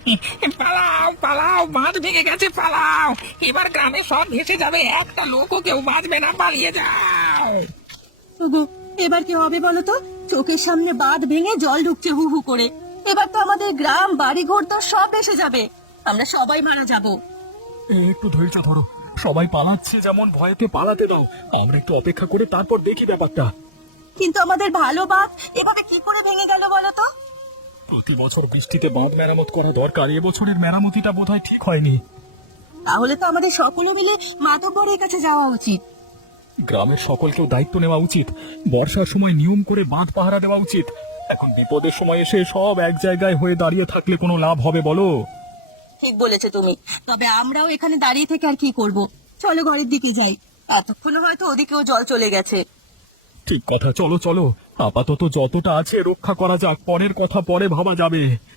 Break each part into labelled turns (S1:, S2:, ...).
S1: পালাও পালাও, বাঁধ ভেঙে গেছে, পালাও। এবার গ্রামে সব ভেসে যাবে, একটা লোকও কেউ বাঁচবে না, পালিয়ে যাও।
S2: ওগো, এবার কি হবে বলো তো? চোখের সামনে বাঁধ ভেঙে জল ঢুকছে হু হু করে। এবার তো আমাদের গ্রাম বাড়ি ঘর তো সব ভেসে যাবে, আমরা সবাই মারা যাব।
S3: একটু ধৈর্য ধরো, সবাই পালাচ্ছে যেমন ভয়েতে পালাতে দাও। আমরা একটু অপেক্ষা করে তারপর দেখি ব্যাপারটা।
S2: কিন্তু আমাদের ভালো বাঁধ এভাবে কি করে ভেঙে গেল বলো তো?
S3: প্রতি বছর বৃষ্টিতে বাঁধ মেরামত করা দরকার, এবছরের মেরামতিটা বোধহয় ঠিক হয়নি।
S2: তাহলে তো আমাদের সকলে মিলে মাতব্বরের কাছে যাওয়া উচিত।
S3: গ্রামের সকলকেও দায়িত্ব নেওয়া উচিত, বর্ষার সময় নিয়ম করে বাঁধ পাহারা দেওয়া উচিত। এখন বিপদের সময় এসে সব এক জায়গায় হয়ে দাঁড়িয়ে থাকলে কোনো লাভ হবে বলো?
S2: ঠিক বলেছো তুমি, তবে আমরাও এখানে দাঁড়িয়ে থেকে আর কি করব? চলো ঘরের দিকে যাই, এতক্ষণে হয়তো ওদিকেও জল চলে গেছে।
S3: ঠিক কথা, চলো চলো, আপাতত যতটা আছে রক্ষা করা যাক, পরের কথা পরে ভাবা যাবে।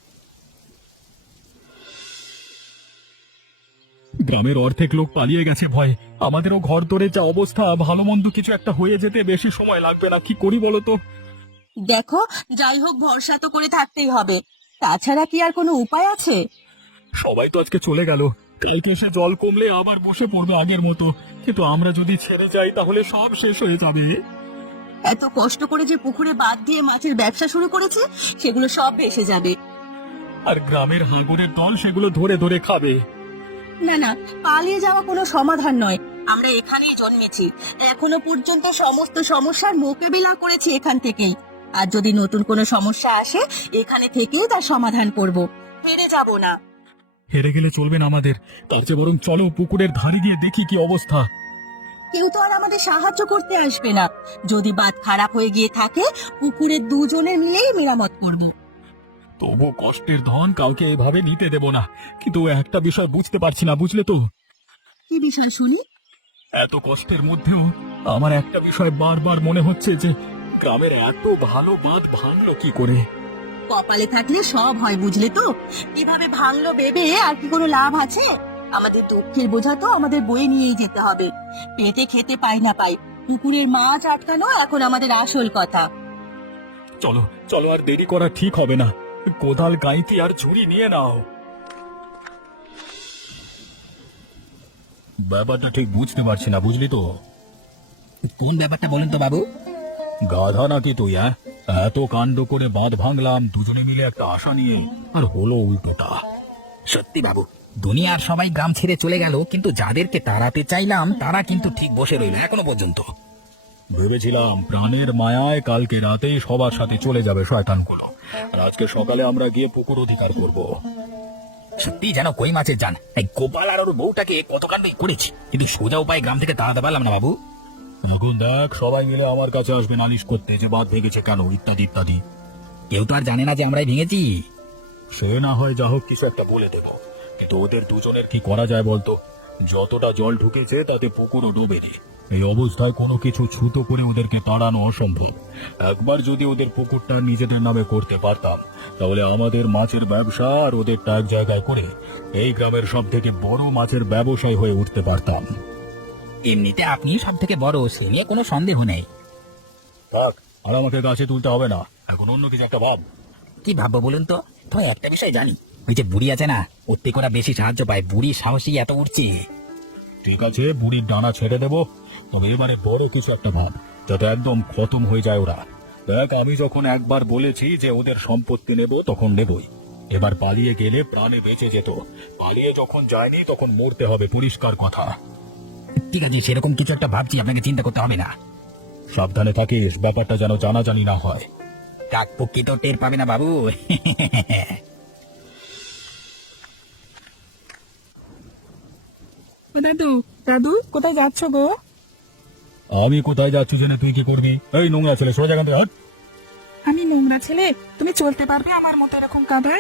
S3: গ্রামের অর্ধেক লোক পালিয়ে গেছে ভয়ে, আমাদেরও ঘর দরে যা অবস্থা, ভালো মন্দ কিছু একটা হয়ে যেতে বেশি সময় লাগবে না। কি করি বলো তো?
S2: দেখো, যাই হোক ভরসা তো করে থাকতেই হবে, তাছাড়া কি আর কোনো উপায় আছে?
S3: সবাই তো আজকে চলে গেল, কালকে এসে জল কমলে আবার বসে পড়বে আগের মতো। কিন্তু আমরা যদি ছেড়ে যাই তাহলে সব শেষ হয়ে যাবে।
S2: এত কষ্ট করে যে পুকুরে বাঁধ দিয়ে মাছের ব্যবসা শুরু করেছে, সেগুলো সব ভেসে যাবে।
S3: আর গ্রামের হাঙরের দল সেগুলো ধরে ধরে খাবে।
S2: না না, পালিয়ে যাওয়া কোনো সমাধান নয়, আমরা এখানেই জন্মেছি, এখনো পর্যন্ত সমস্ত সমস্যার মোকাবিলা করেছি এখান থেকেই। আর যদি নতুন কোনো সমস্যা আসে, এখানে থেকেই তার সমাধান করব, হেরে যাব না।
S3: হেরে গেলে চলবে না আমাদের, তার চেয়ে বরং চলো পুকুরের ধারে গিয়ে দেখি কি অবস্থা।
S2: কেউ তো আর আমাদের সাহায্য করতে আসবে না, যদি বাঁধ খারাপ হয়ে গিয়ে থাকে, পুকুরের দুজনে মিলেই মেরামত করব।
S3: তবু কষ্টের ধন কাউকে এভাবে নিতে দেব না। কিন্তু একটা বিষয় বুঝতে পারছি না, বুঝলে তো?
S2: কি বিষয় শুনি?
S3: এত কষ্টের মধ্যেও আমার একটা বিষয় বারবার মনে হচ্ছে যে গ্রামের এত ভালো বাঁধ ভাঙলো কি করে।
S2: কপালে থাকলে সব হয়, বুঝলে তো? কিভাবে ভাঙলো ভেবে আর কি কোনো লাভ আছে? আমাদের দুঃখের বোঝা তো আমাদের বয়ে নিয়েই যেতে হবে। পেটে খেতে পাই না পাই, পুকুরের মাছ আটকানো এখন আমাদের আসল কথা।
S3: চলো চলো, আর দেরি করা ঠিক হবে না, কোদাল গাইতি আর ঝুড়ি নিয়ে নাও। ব্যাপারটা ঠিক বুঝতে পারছি না, বুঝলি তো?
S1: কোন ব্যাপারটা বলেন তো বাবু?
S3: গাধা নাকি তুই? এত কাণ্ড করে বাঁধ ভাঙলাম দুজনে মিলে একটা আশা নিয়ে, আর হলো উল্টোটা।
S1: সত্যি বাবু, দুনিয়ার সবাই গ্রাম ছেড়ে চলে গেল, কিন্তু যাদেরকে তাড়াতে চাইলাম তারা কিন্তু ঠিক বসে রইল এখনো পর্যন্ত।
S3: ভেবেছিলাম প্রাণের মায়ায় কালকে রাতেই সবার সাথে চলে যাবে শয়তানগুলো, আর আজকে সকালে আমরা গিয়ে পুকুর অধিকার করব।
S1: সত্যি যেন কই মাছের জান, এই গোপাল আর ওর বউটাকে কত কাণ্ডই করেছি, কিন্তু সোজা উপায় গ্রাম থেকে তাড়াতে পারলাম না বাবু।
S3: এখন দেখ, সবাই মিলে আমার কাছে আসবে নালিশ করতে যে বাঁধ ভেঙেছে কেন, ইত্যাদি ইত্যাদি।
S1: কেউ তো আর জানে না যে আমরাই ভেঙেছি।
S3: সে না হয় যা হোক কিছু একটা বলে দেব, কিন্তু ওদের দুজনের কি করা যায় বলতো? যতটা জল ঢুকেছে তাতে পুকুরও ডোবেনি। এই অবস্থায় কোনো কিছু ছুতো করে ওদেরকে তাড়ানো অসম্ভব। একবার যদি ওদের পুকুরটা নিজেদের নামে করতে পারতাম, তাহলে আমাদের মাছের ব্যবসা আর ওদেরটা এক জায়গায় করে এই গ্রামের সব থেকে বড় মাছের ব্যবসায়ী হয়ে উঠতে পারতাম।
S1: এমনিতে আপনি সব থেকে বড়, সে নিয়ে কোনো সন্দেহ নেই।
S3: থাক, আর আমাকে গাছে তুলতে হবে না, এখন অন্য কিছু একটা ভাব।
S1: কি ভাববো বলুন তো? তবে একটা বিষয় জানি, ওই যে বুড়ি আছে না, ওর থেকে ওরা বেশি সাহায্য পায়, বুড়ি সাহসী এত উঠছে।
S3: ঠিক আছে, বুড়ির ডানা ছেড়ে দেবো, তবে এবারে বড় কিছু একটা ভাব, যাতে একদম খতম হয়ে যায় ওরা। দেখ, আমি যখন একবার বলেছি যে ওদের সম্পত্তি নেব, তখন নেবই। এবার পালিয়ে গেলে প্রাণে বেঁচে যেত, পালিয়ে যখন যায়নি তখন মরতে হবে, পরিষ্কার কথা।
S1: ঠিক আছে, সেরকম কিছু একটা ভাবছি, আপনাকে চিন্তা করতে হবে না।
S3: সাবধানে থাকিস, ব্যাপারটা যেন জানাজানি না হয়।
S1: কাকপক্ষী তো টের পাবে না বাবু।
S4: দাদু, দাদু কোথায় যাচ্ছ গো?
S3: আমি কোথায় যাচ্ছি জেনে তুই কি করবি? এই নোংরা ছেলে, সোজা জায়গা থেকে হাট।
S4: আমি নোংরা ছেলে? তুমি চলতে পারবে আমার মতো এরকম কাদায়?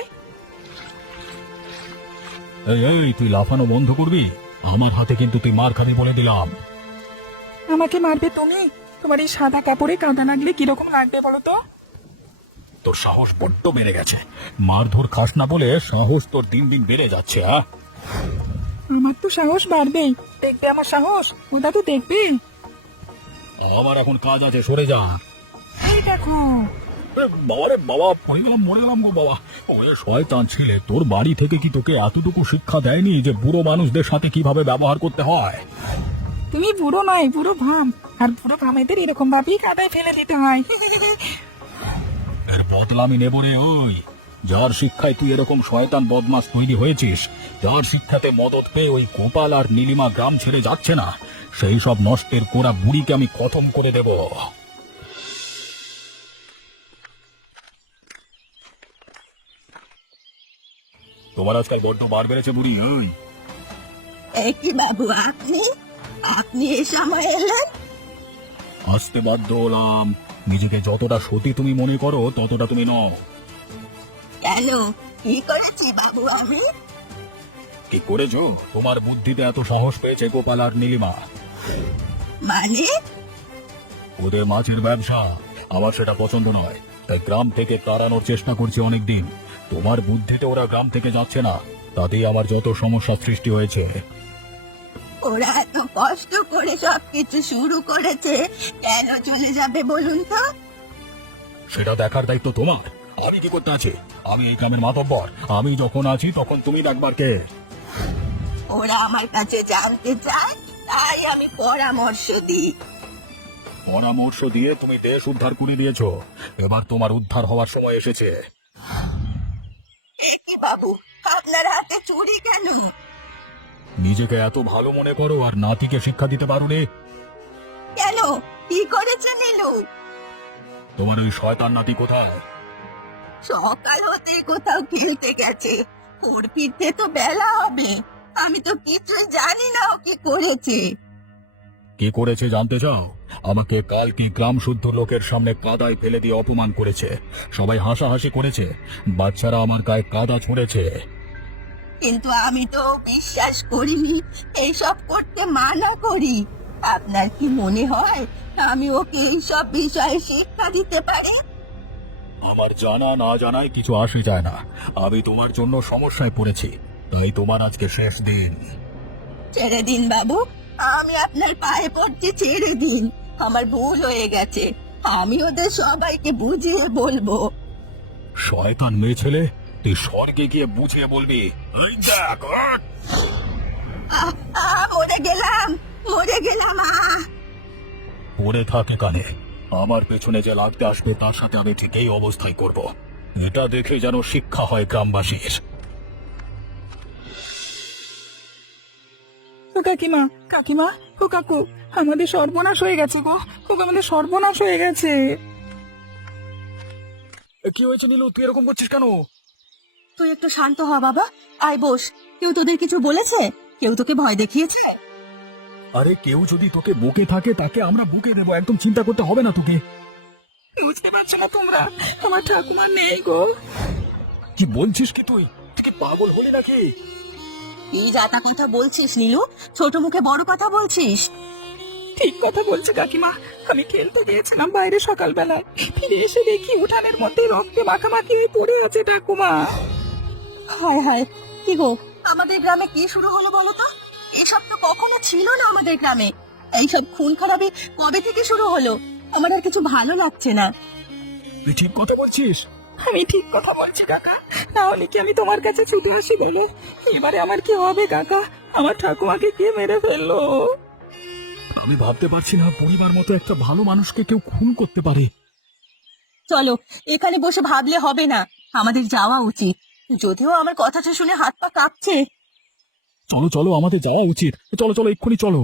S3: এই এই, তুই লাফানো বন্ধ করবি, আমার হাতে কিন্তু তুই মার খাবি বলে দিলাম।
S4: আমাকে মারবে তুমি? তোমার এই সাদা কাপড়ে কাদা লাগলে কিরকম লাগবে বলো তো?
S3: তোর সাহস বড্ড বেড়ে গেছে, মারধর খাস না বলে সাহস তোর দিন দিন বেড়ে যাচ্ছে।
S4: আমার তো সাহস বাড়বেই, দেখবে আমার সাহস। ও দাদু দেখবে।
S3: আমার এখন কাজ আছে, সরে যা।
S4: এই দেখো।
S3: বাবা রে বাবা, পড়ে গেলাম, মরে গেলাম গো বাবা। ওরে শয়তান ছেলে, তোর বাড়ি থেকে কি তোকে এতটুকু শিক্ষা দেয়নি যে বুড়ো মানুষদের সাথে কিভাবে ব্যবহার করতে হয়?
S4: তুমি বুড়ো নয়, বুড়ো ভাম। আর বুড়ো ভামেদের এরকম ভাবেই কাদায় ফেলে দিতে হয়।
S3: এর বদলা আমি নেব রে। ওই যার শিক্ষায় তুই এরকম শয়তান বদমাস তৈরি হয়েছিস, যার শিক্ষাতে মদত পেয়ে ওই গোপাল আর নীলিমা গ্রাম ছেড়ে যাচ্ছে না, সেই সব নষ্টের কোরা বুড়িকে আমি খতম করে দেব। তোমার আজকাল বড্ড বার বেড়েছে বুড়ি। ওই
S2: কি বাবু, আপনি আপনি এ সময় এলেন?
S3: আসতে বাধ্য হলাম। নিজেকে যতটা সতী তুমি মনে করো ততটা তুমি নও।
S2: কেন, কি করেছি বাবু আমি?
S3: কি করেছো? তোমার বুদ্ধিতে এত সাহস পেয়েছে গোপাল আর নীলিমা।
S2: মানে?
S3: ওদের মাছের ব্যবসা আমার সেটা পছন্দ নয়, তাই গ্রাম থেকে তাড়ানোর চেষ্টা করছি অনেকদিন। তোমার বুদ্ধিতে ওরা গ্রাম থেকে যাচ্ছে না, তাতেই আমার যত সমস্যা সৃষ্টি হয়েছে।
S2: ওরা এত কষ্ট করে সবকিছু শুরু করেছে, কেন চলে যাবে বলুন তো?
S3: সেটা দেখার দায়িত্ব তোমার। আমি কি করতে আছি? আমি এই গ্রামের মাতব্বর। আমি যখন আছি তখন তুমি দেখবার কে?
S2: ওরা আমার কাছে জানতে চায়, তাই আমি পরামর্শ দিই।
S3: পরামর্শ দিয়ে তুমি দেশ উদ্ধার করে দিয়েছো, এবার তোমার উদ্ধার হওয়ার সময় এসেছে।
S2: কি বাবু, আপনার হাতে চুরি কেন?
S3: নিজেকে এত ভালো মনে করো আর নাতিকে শিক্ষা দিতে পারো রে?
S2: কেন, কি করেছে নীলু?
S3: তোমার ওই শয়তান নাতি কোথায়?
S2: সকাল হতে কোথাও খেলতে গেছে, ওর ফিরতে তো বেলা হবে। আমি তো কিছুই জানি না ও কি করেছে।
S3: কি করেছে জানতে চাও? আমাকে কাল কি গ্রাম শুদ্ধ লোকের সামনে কাদায় ফেলে দিয়ে অপমান করেছে। সবাই হাসাহাসি করেছে, বাচ্চারা আমার গায়ে কাদা ছুঁড়েছে।
S2: কিন্তু আমি তো বিশ্বাস করিনি, এইসব করতে মানা করি। আপনার কি মনে হয় আমি ওকে এইসব বিষয়ে শিক্ষা দিতে পারি?
S3: আমার জানা না জানায় কিছু আসে যায় না। আমি তোমার জন্য সমস্যায় পড়েছি, তাই তোমার আজকে শেষ দিন।
S2: ছেড়ে দিন বাবু, আমি আপনার পায়ে পড়ছি, ছেড়ে দিন। আমার ভুল হয়ে গেছে, আমি ওদের সবাইকে বুঝিয়ে বলবো।
S3: শয়তান মেয়ে ছেলে, তুই স্বর্গে গিয়ে বুঝিয়ে বলবি। এই দেখ,
S2: আহ, মরে গেলাম, মরে গেলাম।
S3: পড়ে থাকে কানে। আমার পেছনে যে লাগতে আসবে তার সাথে আমি ঠিক এই অবস্থায় করব। এটা দেখে যেন শিক্ষা হয় গ্রামবাসীর।
S4: ও কাকিমা, কাকিমা, ও কাকু, আমাদের সর্বনাশ হয়ে গেছে গো। ও আমাদের সর্বনাশ হয়ে গেছে।
S3: কি হয়েছে নীলু, তুই এরকম করছিস কেন?
S2: তুই একটু শান্ত হ বাবা, আয় বস। কেউ তোদের কিছু বলেছে? কেউ তোকে ভয় দেখিয়েছে?
S3: আরে কেউ যদি তোকে বুকে থাকে তাকে আমরা বুকে দেবো, একদম চিন্তা করতে হবে না তোকে।
S4: বুঝতে পারছো না তোমরা, আমার ঠাকুমা নেই গো।
S3: কি বলছিস কি তুই? তুই কি পাগল হলি নাকি?
S2: কি যাতা কথা বলছিস নীলু? ছোট মুখে বড় কথা বলছিস।
S4: ঠিক কথা বলছে কাকিমা। আমি খেলতে গিয়েছিলাম বাইরে সকালবেলায়, ফিরে এসে দেখি উঠানের মধ্যে রক্তে মাখামাখি হয়ে পড়ে আছে ঠাকুমা।
S2: হায় হায়, কি গো, আমাদের গ্রামে কি শুরু হলো বলো তো? এসব তো কখনো ছিল না আমাদের গ্রামে। এইসব খুন খারাপি কবে থেকে শুরু হলো? আমার আর কিছু ভালো লাগছে না।
S3: তুই ঠিক কথা বলছিস?
S4: আমি ঠিক কথা বলছি কাকা, না হলে কি আমি তোমার কাছে ছুটে আসি বলো? এবারে আমার কি হবে কাকা? আমার ঠাকুমাকে কে মেরে ফেললো?
S3: আমি ভাবতে পারছি না পরিবার মতো একটা ভালো মানুষকে কেউ খুন করতে পারে।
S2: চলো, এখানে বসে ভাবলে হবে না, আমাদের যাওয়া উচিত। যদিও আমার কথাটা শুনে হাত পা কাঁপছে।
S3: চলো চলো, আমাদের যাওয়া উচিত। চলো চলো, এক্ষুনি চলো।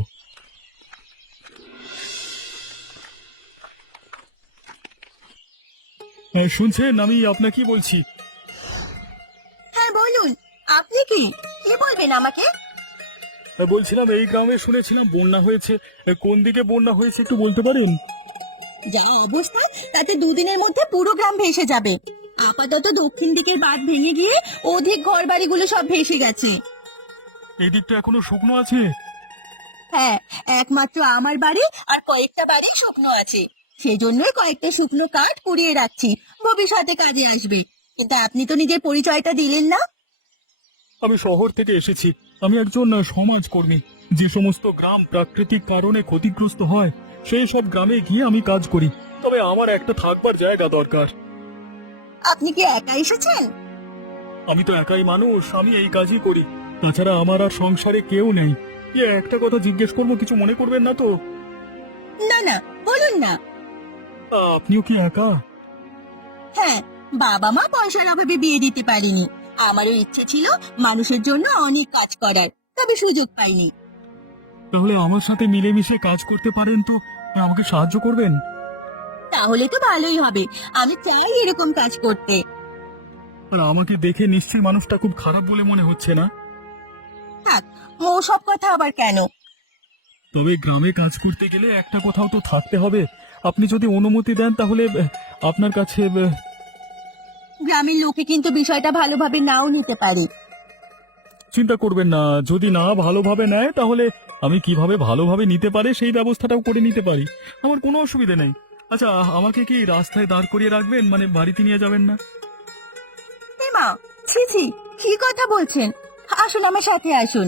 S3: শুনছেন, আমি আপনাকে বলছি।
S2: হ্যাঁ বলুন, আপনি কি কি বলবেন আমাকে?
S3: বলছিলাম এই গ্রামে শুনেছিলাম বন্যা হয়েছে। কোন দিকে বন্যা হয়েছে একটু বলতে পারেন?
S2: যা অবস্থা, তাতে দুদিনের মধ্যে পুরো গ্রাম ভেসে যাবে। আপাতত দক্ষিণ দিকের বাঁধ ভেঙে গিয়ে অধিক ঘর বাড়িগুলো সব ভেসে গেছে।
S3: এই দিকটা এখনো শুকনো আছে?
S2: হ্যাঁ, একমাত্র আমার বাড়ি আর কয়েকটা বাড়ি শুকনো আছে। সেজন্যই কয়েকটা শুকনো কাঠ কুড়িয়ে রাখছি, ভবিষ্যতে কাজে আসবে। কিন্তু আপনি তো নিজের পরিচয়টা দিলেন না।
S3: আমি শহর থেকে এসেছি। আমি একজন সমাজকর্মী। যে সমস্ত গ্রাম প্রাকৃতিক কারণে ক্ষতিগ্রস্ত হয় সেই সব গ্রামে গিয়ে আমি কাজ করি। তবে আমার একটা থাকবার জায়গা দরকার।
S2: আপনি কি একা এসেছেন?
S3: আমি তো একাই মানুষ, আমি এই কাজই করি। তাছাড়া আমার আর সংসারে কেউ নেই। একটা কথা জিজ্ঞেস করবো, কিছু মনে করবেন না তো?
S2: না না, বলুন না।
S3: আপনিও কি একা?
S2: হ্যাঁ, বাবা মা পয়সার অভাবে বিয়ে দিতে পারেনি। আমারও ইচ্ছে ছিল মানুষের জন্য অনেক কাজ করার, তবে সুযোগ পাইনি।
S3: তাহলে আমার সাথে মিলেমিশে কাজ করতে পারেন তো, আমাকে সাহায্য করবেন?
S2: তাহলে তো ভালোই হবে, আমি চাই এরকম কাজ করতে।
S3: আর আমাকে দেখে নিশ্চয়ই মানুষটা খুব খারাপ বলে মনে হচ্ছে না?
S2: থাক, ও সব কথা আবার কেন?
S3: তবে গ্রামে কাজ করতে গেলে একটা কোথাও তো থাকতে হবে। আপনি যদি অনুমতি দেন তাহলে আপনার কাছে
S2: গ্রামের লোকে কিন্তু বিষয়টা ভালোভাবে নাও নিতে পারে।
S3: চিন্তা করবেন না, যদি না ভালোভাবে নেয় তাহলে আমি কিভাবে ভালোভাবে নিতে পারে সেই ব্যবস্থাটাও করে নিতে পারি। আমার কোনো অসুবিধা নেই। আচ্ছা, আমাকে কি রাস্তায় দাঁড় করিয়ে রাখবেন, মানে বাড়িতে নিয়ে যাবেন না?
S2: এ মা, ছি ছি, কি কথা বলছেন? আসুন, আমার সাথে আসুন।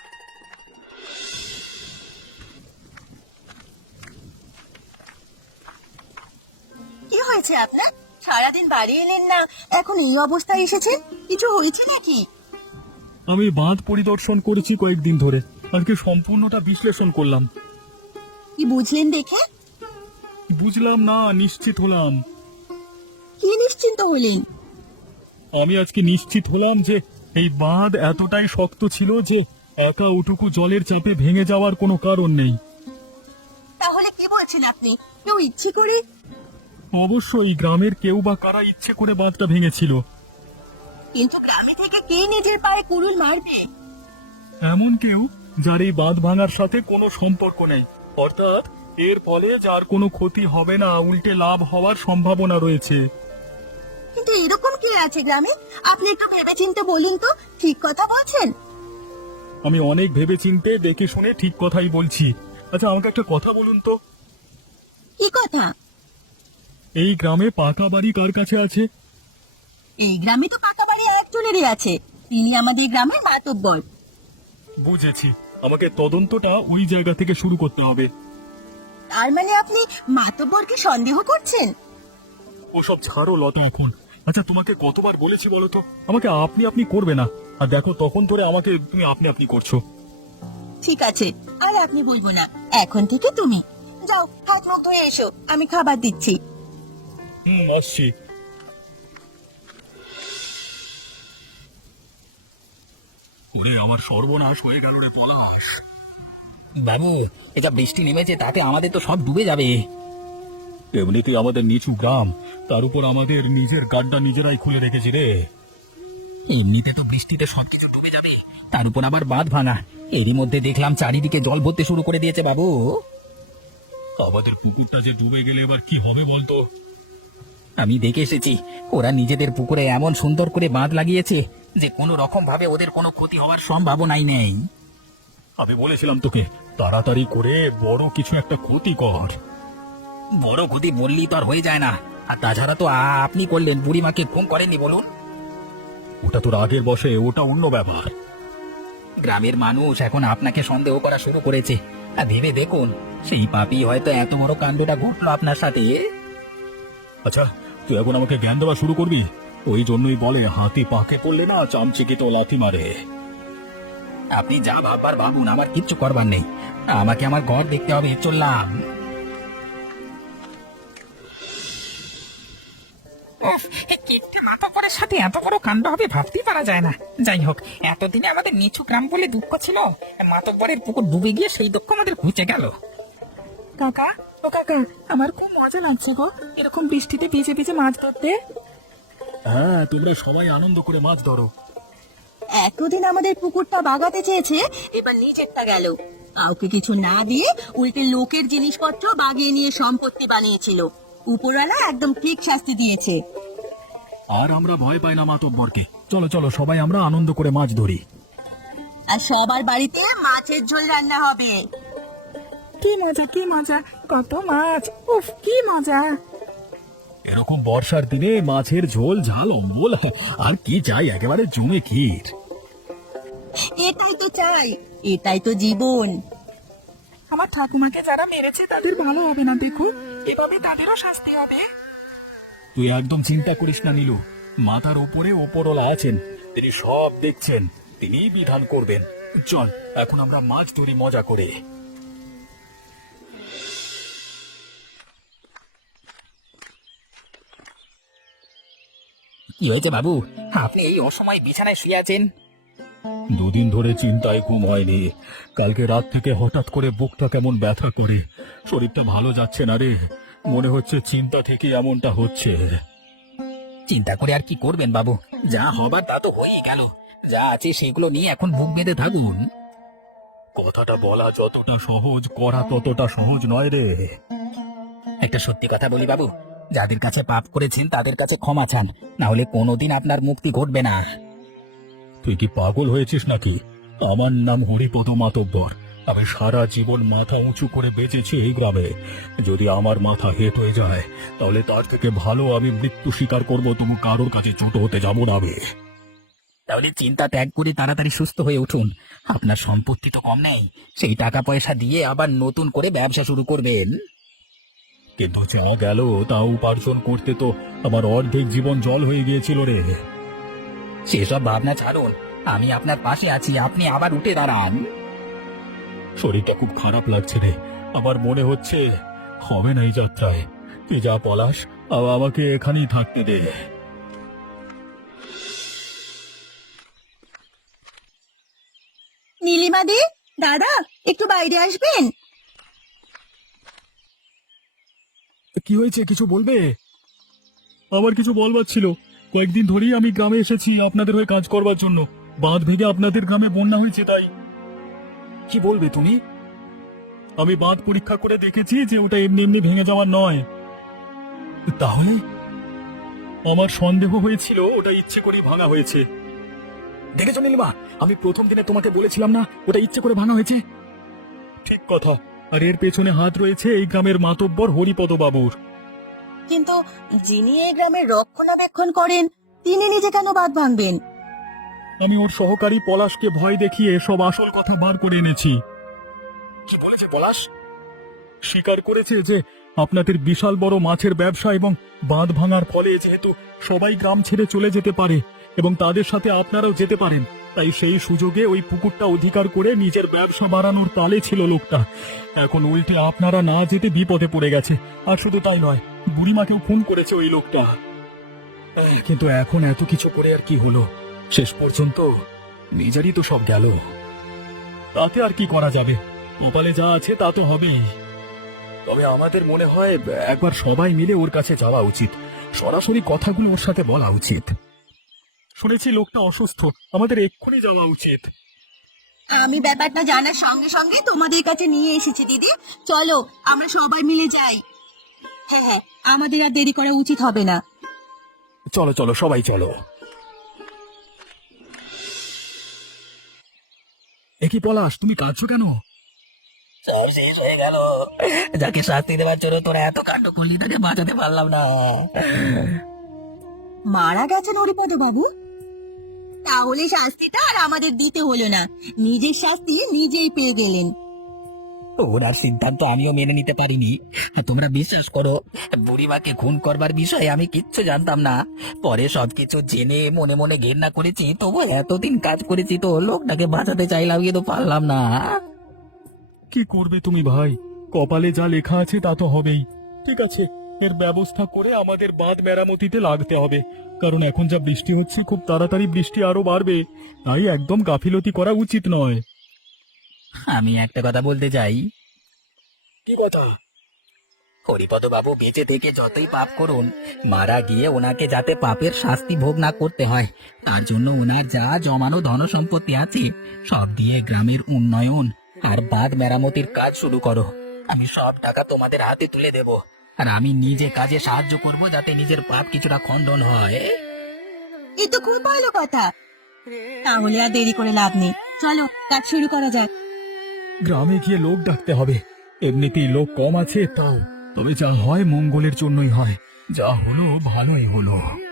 S2: কি হয়েছে আপনার? সারাদিন বাড়ি এলেন না, এখন এই অবস্থায় এসেছেন? কিছু হয়েছে নাকি?
S3: আমি বাঁধ পরিদর্শন করেছি কয়েকদিন ধরে, আজকে সম্পূর্ণটা বিশ্লেষণ করলাম।
S2: কি বুঝলেন দেখে?
S3: বুঝলাম না, নিশ্চিত হলাম।
S2: কি নিশ্চিন্ত হলেন?
S3: আমি আজকে নিশ্চিত হলাম যে এই বাঁধ এতটাই শক্ত ছিল যে একা ওটুকু জলের চাপে ভেঙে যাওয়ার কোনো কারণ নেই।
S2: তাহলে কি বলছেন আপনি? কেউ ইচ্ছে করে?
S3: অবশ্যই গ্রামের কেউ বা কারা ইচ্ছে করে বাঁধটা ভেঙেছিল।
S2: কিন্তু গ্রামে থেকে কে নিজের পায়ে কুড়ুল মারবে?
S3: এমন কেউ যার এই বাঁধ ভাঙার সাথে কোনো সম্পর্ক নেই, অর্থাৎ এর ফলে যার কোনো ক্ষতি হবে না, উল্টে লাভ হওয়ার সম্ভাবনা রয়েছে।
S2: কিন্তু এরকম কে আছে গ্রামে? আপনি একটু ভেবেচিন্তে বলুন তো, ঠিক কথা বলছেন?
S3: আমি অনেক ভেবেচিন্তে দেখে শুনে ঠিক কথাই বলছি। আচ্ছা, আমাকে একটা কথা বলুন তো,
S2: কি কথা?
S3: এই গ্রামে পাকা বাড়ি কার কাছে আছে?
S2: এই গ্রামে তো পাকা বাড়ি একজনেরই আছে, তিনি আমাদের গ্রামের মাতব্বর।
S3: বুঝেছি, আমাকে তদন্তটা ওই জায়গা থেকে শুরু করতে হবে।
S2: তার মানে আপনি মাতব্বরকে সন্দেহ করছেন?
S3: ওসব ছাড়ো লতা এখন। আচ্ছা, তোমাকে কতবার বলেছি বলো তো, আমাকে আপনি আপনি করবে না। আর দেখো, তখন ধরে আমাকে তুমি আপনি আপনি করছো।
S2: ঠিক আছে, আর আপনি বলবো না, এখন থেকে তুমি। যাও, হাত মুখ ধুয়ে এসো, আমি খাবার দিচ্ছি।
S3: আসছি। ওরে, আমার সর্বনাশ হয়ে গেল রে পলাশ।
S1: বাবু, এটা বৃষ্টি নেমেছে, তাতে আমাদের তো সব ডুবে যাবে।
S3: এমনিতেই আমাদের নিচু গ্রাম, তার উপর আমাদের নিজের গাড্ডা নিজেরাই খুলে রেখেছি রে।
S1: এমনিতে তো বৃষ্টিতে সবকিছু ডুবে যাবে, তার উপর আবার বাঁধ ভাঙা। এরই মধ্যে দেখলাম চারিদিকে জল ভরতে শুরু করে দিয়েছে বাবু।
S3: আমাদের পুকুরটা যে ডুবে গেলে এবার কি হবে বলতো?
S1: আমি দেখে এসেছি, ওরা নিজেদের পুকুরে এমন সুন্দর করে বাঁধ লাগিয়েছে যে কোনো রকম ভাবে ওদের কোনো ক্ষতি হওয়ার সম্ভাবনাই নেই।
S3: আমি বলেছিলাম তোকে, তাড়াতাড়ি করে বড় কিছু একটা ক্ষতি কর।
S1: বড় ক্ষতি বললেই তো আর হয়ে যায় না। আর তাছাড়া তো আপনি করলেন, বুড়িমাকে ফোন করেননি বলুন?
S3: ওটা তোর আগের বসে, ওটা অন্য ব্যাপার।
S1: গ্রামের মানুষ এখন আপনাকে সন্দেহ করা শুরু করেছে। আর ভেবে দেখুন, সেই পাপী হয়তো এত বড় কাণ্ডটা ঘটলো আপনার সাথে।
S3: আচ্ছা, তুই এখন আমাকে জ্ঞান দেওয়া শুরু করবি? ওই জন্যই বলে, হাতি পাকে পড়লে না চামচিকি তো লাথি মারে।
S1: আপনি যা ভাববার ভাবুন, আমার কিচ্ছু করবার নেই। আমাকে আমার ঘর দেখতে হবে, চললাম।
S4: কিট্টে মাতব্বরের সাথে এত বড় কাণ্ড হবে ভাবতেই পারা যায় না। যাই হোক, এতদিনে আমাদের নিচু গ্রাম বলে দুঃখ ছিল, মাতব্বরের পুকুর ডুবে গিয়ে সেই দুঃখ আমাদের ঘুচে গেল। কাকা, ও কাকা, আমার খুব মজা লাগছে গো এরকম বৃষ্টিতে ভিজে ভিজে মাছ ধরতে।
S3: হ্যাঁ, তোমরা সবাই আনন্দ করে মাছ ধরো।
S2: এতদিন আমাদের পুকুরটা বাগাতে চেয়েছে, এবার নিজেরটা গেল। কাউকে কিছু না দিয়ে উল্টে লোকের জিনিসপত্র বাগিয়ে নিয়ে সম্পত্তি বানিয়েছিল। উপরওয়ালা একদম ঠিক শাস্তি দিয়েছে।
S3: আর আমরা ভয় পাই না মাতব্বরকে। চলো চলো, সবাই আমরা আনন্দ করে মাছ ধরি।
S2: আর সবার বাড়িতে মাছের ঝোল রান্না হবে।
S4: কি মজা, কি মজা, কত মাছ, উফ কি মজা।
S3: এরকম বর্ষার দিনে মাছের ঝোল, ঝাল, অম্বল, আর কি চাই, একেবারে জমে ক্ষীর।
S2: এটাই তো চাই, এটাই তো জীবন।
S4: আমার ঠাকুমাকে যারা মেরেছে তাদের ভালো হবে না, দেখুন এভাবে তাদেরও শাস্তি হবে।
S3: তুই একদম চিন্তা করিস না নীলু, মাথার উপরে ওপরওয়ালা আছেন, তিনি সব দেখছেন, তিনিই বিধান করবেন। চল এখন আমরা মাছ ধরি মজা করে।
S1: কি হয়েছে বাবু, আপনি এই অসময়ে বিছানায় শুয়ে আছেন?
S3: দুদিন ধরে চিন্তায় ঘুম হয়নি। কালকে রাত থেকে হঠাৎ করে বুকটা কেমন ব্যথা করে, শরীরটা ভালো যাচ্ছে না রে। মনে হচ্ছে চিন্তা থেকে এমনটা হচ্ছে।
S1: চিন্তা করে আর কি করবেন বাবু, যা হবার তা তো হয়ে গেল। যা আছে সেগুলো নিয়ে এখন বুক বেঁধে থাকুন।
S3: কথাটা বলা যতটা সহজ, করা ততটা সহজ নয় রে।
S1: একটা সত্যি কথা বলি বাবু, যাদের কাছে পাপ করেছেন তাদের কাছে ক্ষমা চান, না হলে কোনোদিন আপনার মুক্তি ঘটবে না।
S3: তুই কি পাগল হয়েছিস নাকি? আমার নাম হরিপদ মাতব্বর। আমি সারা জীবন মাথা উঁচু করে বেঁচেছি এই গ্রামে। যদি আমার মাথা হেঁট হয়ে যায়, তাহলে তার থেকে ভালো আমি মৃত্যু স্বীকার করবো। তুমি কারোর কাছে ছোট হতে যাবো না আমি।
S1: তাহলে চিন্তা ত্যাগ করে তাড়াতাড়ি সুস্থ হয়ে উঠুন। আপনার সম্পত্তি তো কম নেই, সেই টাকা পয়সা দিয়ে আবার নতুন করে ব্যবসা শুরু করবেন।
S3: কিন্তু যা গেল তা উপার্জন করতে তো আমার অর্ধেক জীবন জল হয়ে গিয়েছিল রে।
S1: সেসব ভাবনা ছাড়ুন, আমি আপনার পাশে আছি, আপনি আবার উঠে দাঁড়ান।
S3: শরীরটা খুব খারাপ লাগছে রে। আমার মনে হচ্ছে হবে না এই যাত্রায়। তুই যা পলাশ, আমাকে এখানেই থাকতে দে।
S2: নীলিমাদি, দাদা, একটু বাইরে আসবেন?
S3: কি হয়েছে, কিছু বলবে? আমার কিছু বলবার ছিল। কয়েকদিন ধরেই আমি গ্রামে এসেছি আপনাদের হয়ে কাজ করবার জন্য। বাঁধ ভেঙে আপনাদের গ্রামে বন্যা হয়েছে, তাই। কি বলবে তুমি? আমি বাঁধ পরীক্ষা করে দেখেছি যে ওটা এমনি এমনি ভেঙে যাওয়ার নয়। তাহলে? আমার সন্দেহ হয়েছিল ওটা ইচ্ছে করেই ভাঙা হয়েছে। দেখেছো নীলিমা, আমি প্রথম দিনে তোমাকে বলেছিলাম না ওটা ইচ্ছে করে ভাঙা হয়েছে। ঠিক কথা। আর এর পেছনে হাত রয়েছে এই গ্রামের মাতব্বর হরিপদ বাবুর।
S2: কিন্তু যিনি এই গ্রামের রক্ষণাবেক্ষণ করেন, তিনি নিজে কেন বাঁধ ভাঙবেন?
S3: আমি ওর সহকারী পলাশকে ভয় দেখিয়ে সব আসল কথা বার করে এনেছি। কি বলেছে পলাশ? স্বীকার করেছে যে আপনাদের বিশাল বড় মাছের ব্যবসা এবং বাঁধ ভাঙার ফলে যেহেতু সবাই গ্রাম ছেড়ে চলে যেতে পারে এবং তাদের সাথে আপনারাও যেতে পারেন, তাই সেই সুযোগে ওই পুকুরটা অধিকার করে নিজের ব্যবসা বাড়ানোর তালে ছিল লোকটা। এখন উল্টে আপনারা না যেতে বিপদে পড়ে গেছে। আর শুধু তাই নয়, বুড়িমাকেও খুন করেছে ওই লোকটা। কিন্তু এখন এত কিছু করে আর কি হলো? শেষ পর্যন্ত নিজেরই তো সব গেল। তাতে আর কি করা যাবে? কপালে যা আছে তা তো হবেই। তবে আমাদের মনে হয় একবার সবাই মিলে ওর কাছে যাওয়া উচিত। সরাসরি কথাগুলো ওর সাথে বলা উচিত। শুনেছি লোকটা অসুস্থ, আমাদের এক্ষুনি যাওয়া উচিত।
S2: আমি ব্যাপারটা জানার সঙ্গে সঙ্গে তোমাদের কাছে নিয়ে এসেছি দিদি। চলো আমরা সবাই মিলে যাই। হ্যাঁ হ্যাঁ, আমাদের আর দেরি করা উচিত হবে না।
S3: চলো চলো, সবাই চলো। একই পলাশ, তুমি কাঁদছো কেন?
S1: সব শেষ হয়ে গেল। যাকে শাস্তি দেওয়ার জন্য তোরা এত কাণ্ড করলি, তাকে বাঁচাতে পারলাম না।
S2: মারা গেছেন হরিপদ বাবু? তাহলে শাস্তিটা আর আমাদের দিতে হলো না, নিজের শাস্তি নিজেই পেয়ে গেলেন।
S1: ওনার সিদ্ধান্ত আমিও মেনে নিতে পারিনি। আর তোমরা বিশ্বাস করো, বুড়িমাকে খুন করবার বিষয়ে আমি কিচ্ছু জানতাম না। পরে সবকিছু জেনে মনে মনে ঘেন্না করেছি, তবু এতদিন কাজ করেছি তো লোকটাকে বাঁচাতে চাইলাম, কিন্তু পারলাম না।
S3: কি করবে তুমি ভাই? কপালে যা লেখা আছে তা তো হবেই। ঠিক আছে, এর ব্যবস্থা করে আমাদের বাঁধ মেরামতিতে লাগতে হবে। কারণ এখন যা বৃষ্টি হচ্ছে, খুব তাড়াতাড়ি বৃষ্টি আরো বাড়বে। তাই একদম গাফিলতি করা উচিত নয়।
S1: আমি একটা কথা বলতে চাই।
S3: কি কথা?
S1: হরিপদ বাবু বেঁচে থেকে যতই পাপ করুন, মারা গিয়ে ওনাকে যাতে পাপের শাস্তি ভোগ না করতে হয়, তার জন্য ওনার যা জমানো ধন সম্পত্তি আছে সব দিয়ে গ্রামের উন্নয়ন আর বাঁধ মেরামতির কাজ শুরু করো। আমি সব টাকা তোমাদের হাতে তুলে দেব, আর আমি নিজে কাজে সাহায্য করব, যাতে নিজের পাপ কিছুটা খণ্ডন হয়।
S2: এই তো খুব ভালো কথা। তাহলে আর দেরি করে লাভ নেই, চলো কাজ শুরু করা যাক।
S3: গ্রামে গিয়ে লোক ডাকতে হবে। এমনিতেই লোক কম আছে, তাও তবে যা হয় মঙ্গলের জন্যই হয়। যা হলো ভালোই হলো।